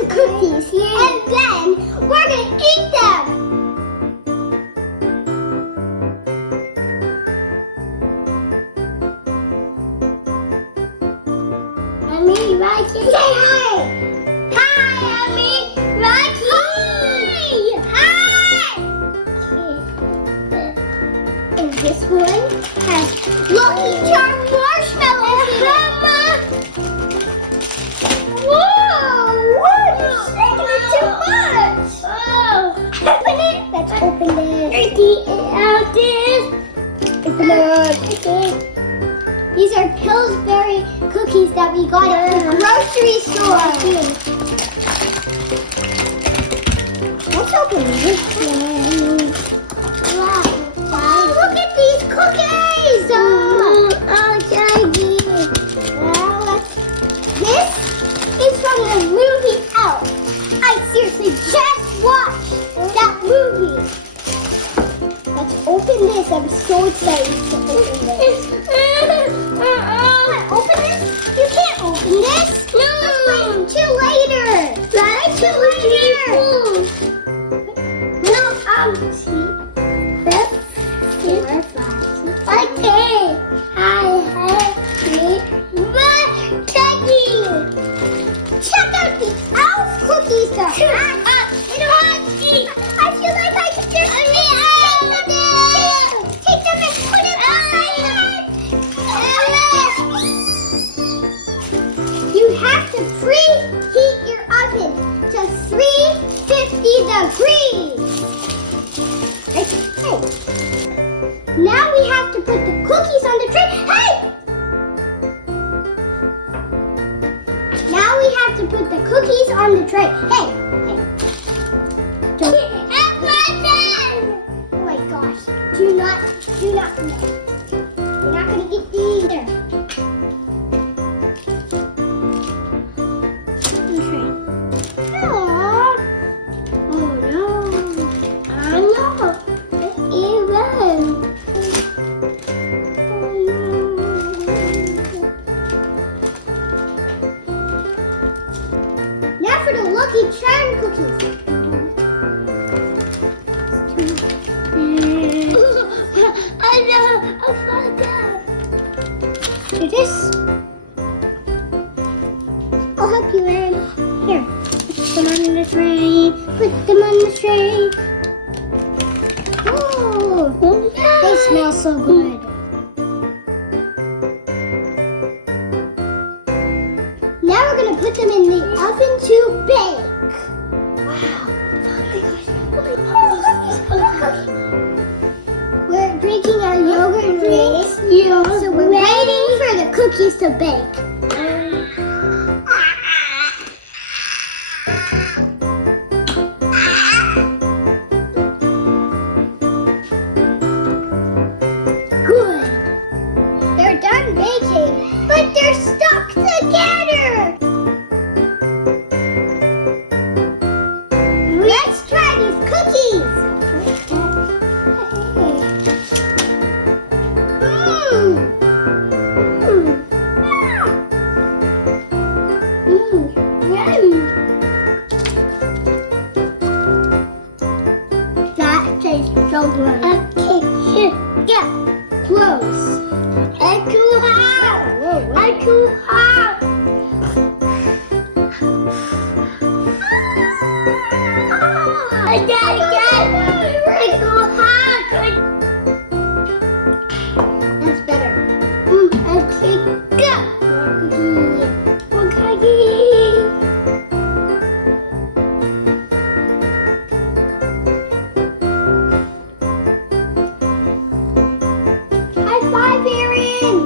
the cookies, and then we're gonna eat them. Emmy, Rocky, say hi. Hi, Emmy, Rocky. Hi. And this one has Lucky Charm marshmallows in it. Whoa! What? You're shaking it too much. Oh. Open it. Let's open this. Out this. Open it. Okay. These are Pillsbury cookies that we got at the grocery store. Let's open this one. Wow. Look at these cookies! Jaggy. This is from the movie Elf. I seriously just watched that movie. Let's open this. I'm so excited to open this. Open this? You can't open this. No. Let's wait until later. Right? Till later. No, see. That's 4, 5, 6. Okay. I have it. But Jackie, check out the Elf cookies. They're hot. I feel like I could just take them and put it on my head. You have to preheat your oven to 350 degrees. Okay. Now we have to put the cookies on the tray. Hey! Now we have to put the cookies on the tray. Hey! Oh my gosh. Do not. You're not gonna get these there. Oh no. I know. Even. Now for the Lucky Charm cookies. I forgot. Do this. I'll help you, Aaron. Here. Put them on the tray. Put them on the tray. Oh, they smell so good. Now we're gonna put them in the oven to bake. Wow. We're drinking our yogurt drinks. So we're waiting for the cookies to bake. Good. They're done baking, but they're stuck together. Let's try these cookies. That tastes so good. Okay, here, yeah, close. I'm too hot. I'm too hot. Again. It's so hot. That's better. Okay, go. More cookie. High five, Aaron.